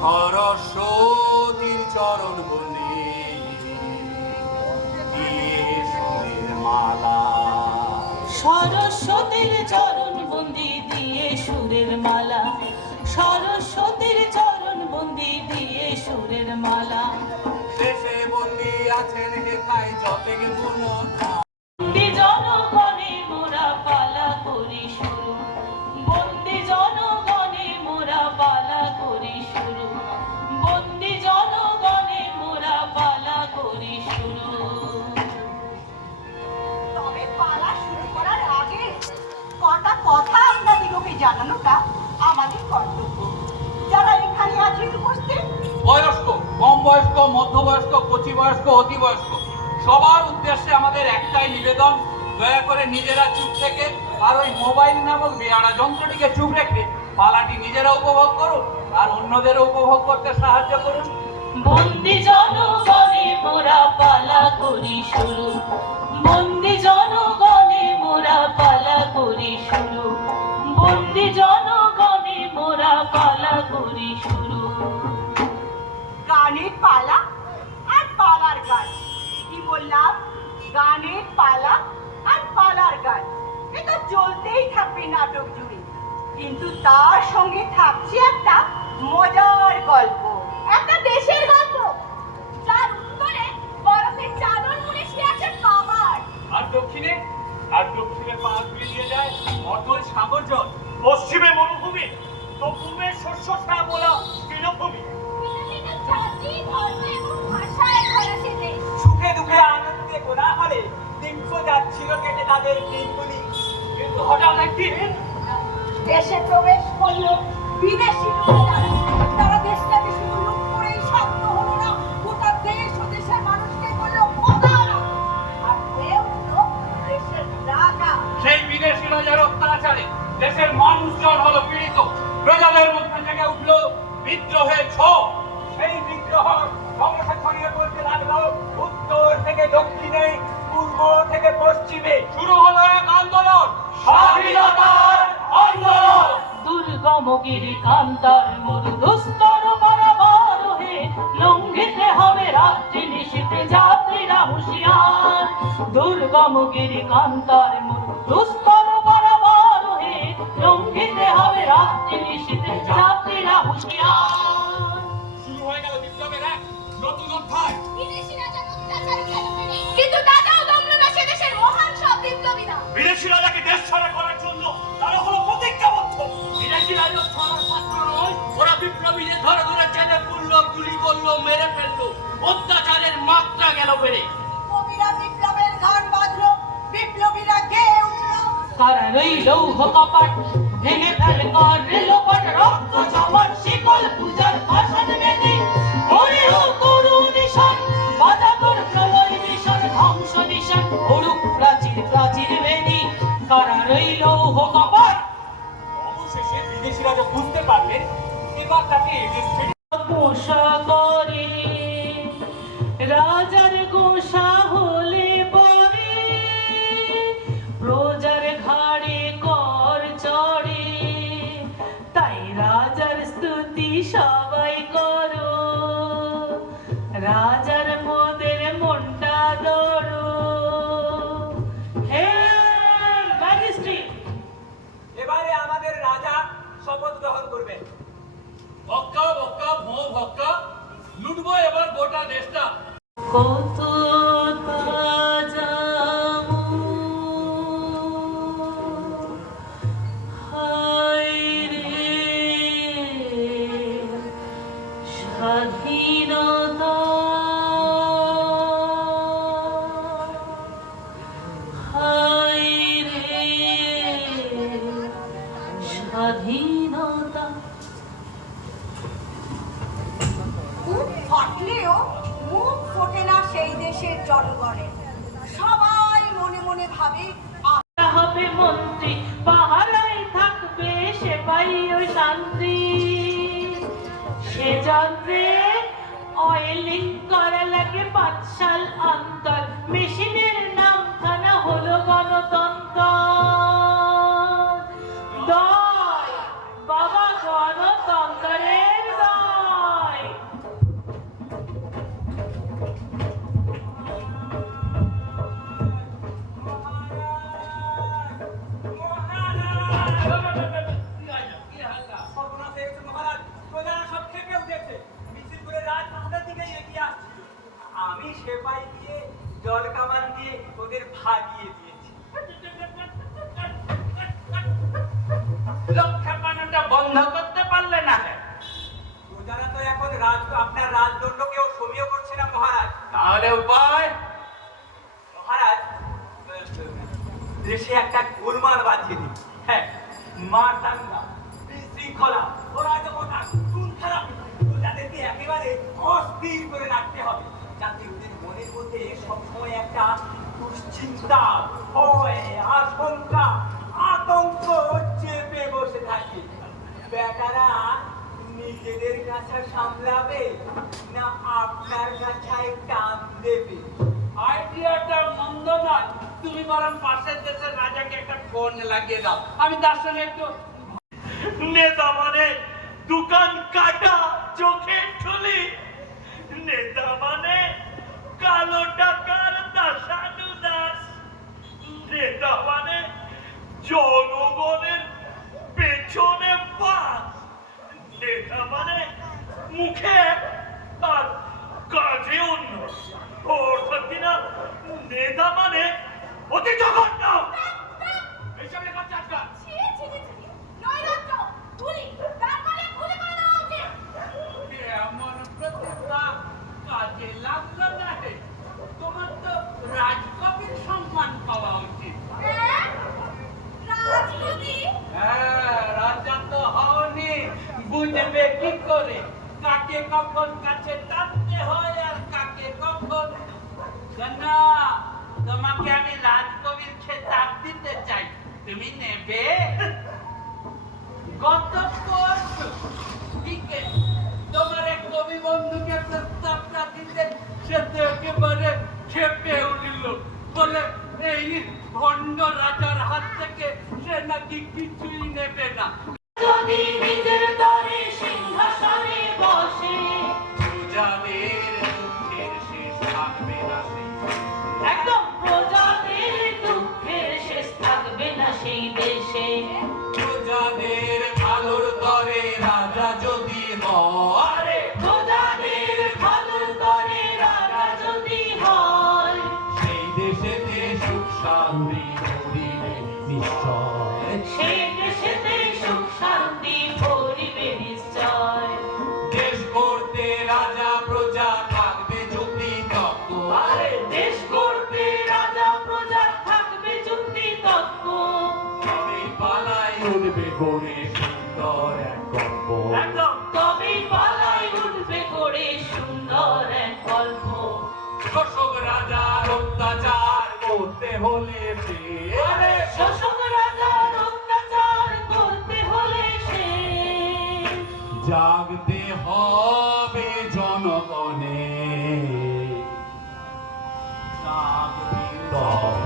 সরস্বতীর চরণ বন্দি দিয়ে সুরের মালা, সরস্বতীর চরণ বন্দি দিয়ে সুরের মালা, সরস্বতীর চরণ বন্দি দিয়ে সুরের মালা। শেষে বন্দি আছেন হেথায় যতেক পূর্ণতা, বন্দি জনগণে মোরা পালা করি শুরু, বন্দি জনগণে মোরা পালা করি শুরু, বন্দি জনগণে মোরা পালা করি শুরু। তবে পালা শুরু করার আগে কটা কথা আপনাদিগকে জানানোটা আমাদের কর্তব্য। যারা এখানে আছেন উপস্থিত, বয়স্ক, কম বয়স্ক, মধ্যবয়স্ক, কচি বয়স্ক, অতি বয়স্ক, সবার উদ্দেশ্যে আমাদের একটাই নিবেদন, দয়া করে নিজেরা চুপ থেকে আর ওই মোবাইল নামক বেয়াড়া যন্ত্রটিকে চুপ রেখে পালাটি নিজেরা উপভোগ করুন আর অন্যদেরও উপভোগ করতে সাহায্য করুন। বন্দি জনগণে মোরা পালা করি শুরু, বন্দি জনগণে মোরা পালা করি শুরু, বন্দি জনগণে মোরা পালা করি শুরু। গানের পালা আর পালার গান। কি বললাম? গানের পালা আর পালার গান। এটা চলতেই থাকবে নাটক জুড়ে, কিন্তু তার সঙ্গে থাকছে একটা মজার গল্প, একটা দেশের গল্প, যার উত্তরে বরফের চাদর মুড়ে সে আছে পাহাড়, আর দক্ষিণে পাহাড় দিয়ে যায় অটল সাগর জল, পশ্চিমে মরুভূমি, তো পূর্বে শস্য শ্যামলা তৃণভূমি। সুখে দুঃখে আনন্দে কোলাহলে দিব্য যাচ্ছিল কেটে তাদের দিনগুলি, কিন্তু হঠাৎ একদিন দেশে প্রবেশ করলো বিদেশি লোকেরা। তারা দেশটাকে শুধু লুট করেই শান্ত হলো না, গোটা দেশ ও দেশের মানুষকে করলো প্রধান, আর হয়ে উঠলো দেশের রাজা। সেই বিদেশি রাজার অত্যাচারে দেশের মানুষজন হলো পীড়িত, প্রজাদের মধ্যে জেগে উঠলো বিদ্রোহের ঝড়। সেই বিগ্রহ ক্রমশ ছড়িয়ে পড়তে লাগলো উত্তর থেকে দক্ষিণে, পূর্ব থেকে পশ্চিমে। শুরু হলো এক আন্দোলন, স্বাধীনতার আন্দোলন। দুর্গম গিরি কান্তার মরু দুস্তর বরাবর হে, লঙ্ঘিতে হবে রাত্রি নিশীথে যাত্রীরা হুঁশিয়ার। দুর্গম গিরি কান্তার মরু দুস্তর বরাবর হে, লঙ্ঘিতে হবে রাত্রি নিশীথে যাত্রীরা হুঁশিয়ার। শুরু হয়ে গেল বিপ্লবের এক নতুন অধ্যায়। বিদেশি রাজার অত্যাচার কেন মেনে? কিন্তু দাদাও দমল না সে দেশের মহান সব বিপ্লবীরা। বিদেশি রাজাকে দেশ ছাড়া করার জন্য তারা হলো প্রতিজ্ঞাবদ্ধ। বিদেশি রাজা ছড়ার পাত্র নয়, ওরা বিপ্লবীদের ধরে ধরে চেনে পুরলো, গুলি করলো, মেরে ফেললো, অত্যাচারের মাত্রা গেল বেড়ে। কবিরা বিপ্লবের গান বাজলো, বিপ্লবীরা গেয়ে উঠলো। কারার ওই লৌহ কপাট ভেঙে ফেলে কর লোপাট, রক্ত জমাট শিকল পূজার ভাষণ বেদে, ওরে ও করুণ নিশান বাজা তোর প্রলয় নিশান, ধ্বংস নিশান ওরূপ প্রাচীর প্রাচীর বেদি। কারার ওই লৌহ কপাট। অবশেষে বিদেশি রাজা বুঝতে পারলেন এবার তাকে এদেশ ছেড়ে গোসা করে রাজার গোসা হলে পরে, প্রজার ঘাড়ে কর চড়ে, তাই রাজার স্তুতি সবাই করো, রাজার মোদের মনটা দরো। হে ম্যাজিস্ট্রি, এবারে আমাদের রাজা শপথ গ্রহণ করবেন। ভক্কা ভক্কা ভো ভক্কা, লুটবো এবার গোটা দেশটা। কত তাজামু হায় রে স্বাধীনতা, হায় রে স্বাধীনতা। বুক ফাটলেও মুখ ফোটে না সেই দেশের জনগণের। সবাই মনে মনে ভাবে হবে মন্ত্রী, পাহারায় থাকবে সেপাই ও শান্তি। সে যন্ত্রে অয়েলিং করা লাগে 5 সাল অন্তর, মেশিনের নামখানা হলো গণতন্ত্র। দয় বাবা গণতন্ত্রের দয়। জল কামান দিয়ে ওদের ভাগিয়ে দিয়েছে। লোক খেপানোটা বন্ধ করতে পারলে না কেন? প্রজারা তো এখন আপনার রাজদণ্ডকেও সমীহ করছে না মহারাজ। তাহলে উপায়? মহারাজ, দেশে একটা গোলমাল বাঁধিয়ে দিন। হ্যাঁ, মারদাঙ্গা, বিশৃঙ্খলা, অরাজকতা, খুন খারাপ, প্রজাদেরকে একেবারে অস্থির করে রাখতে হবে, যাতে ওদের মনের মধ্যে সবসময় একটা দুশ্চিন্তা, ভয়, আশঙ্কা, আতঙ্ক চেপে বসে থাকে। বেটারা নিজেদের কাছে সামলাবে না আপনার কাছায় টান দেবে? আইডিয়াটা মন্দ নয়। তুমি বরং পাশের দেশের রাজাকে একটা ফোন লাগিয়ে দাও, আমি তার সঙ্গে একটু। নেতা মানে দোকান কাটা, চোখে ঠুলি। নেতা মানে কালো টাকার দাসানুদাস। নেতা মানে জনগণের পেছনে বাস। নেতা মানে মুখে আর কাজে অন্য। অর্থাৎ কিনা নেতা মানে অতি জঘন্য। এইসব লেখা চাটকা। এমন প্রতিভা কাজে লাগলো না রে। তোমার তো রাজকবির সম্মান পাওয়া উচিত। হ্যাঁ, রাজা তো হওনি, বুঝবে কি করে কাকে কখন কাছে টানতে হয় আর কাকে কখন না। তোমাকে আমি রাজকবির খেতাব দিতে চাই, তুমি নেবে? গত পরশু দিকে তোমার এক কবি বন্ধুকে প্রস্তাবটা দিতে সে তো একেবারে খেপে উঠল, বলে এই ভণ্ড রাজার হাত থেকে সে নাকি কিছুই নেবে না। যদি নিজের দরে সিংহাসনে বসে, প্রজাদের দুঃখের শেষ থাকবে না সেই একদম প্রজাদের দুঃখের শেষ থাকবে না সেই দেশে। প্রজাদের ভালোর তরে রাজা যদি হয়, প্রজাদের ভালোর তরে রাজা যদি হয়, সেই দেশেতে সুখ শান্তি পরিবে নিশ্চয়। সেই দেশেতে সুখ শান্তি পরিবে নিশ্চয়। দেশ করতে রাজা প্রজা থাকবে যদি তত্ত্ব, আরে দেশ করতে রাজা প্রজা থাকবে যুক্তি তত্ত্ব, তবে পালাই উঠবে গড়ে সুন্দর এক গল্প। একদম তবেই পালাই উঠবে করে সুন্দর এক গল্প। শোষক রাজার অত্যাচার করতে হলে সে, আরে শোষক রাজার অত্যাচার করতে হলে সে, জাগতে হবে জনগণে, জাগতে হবে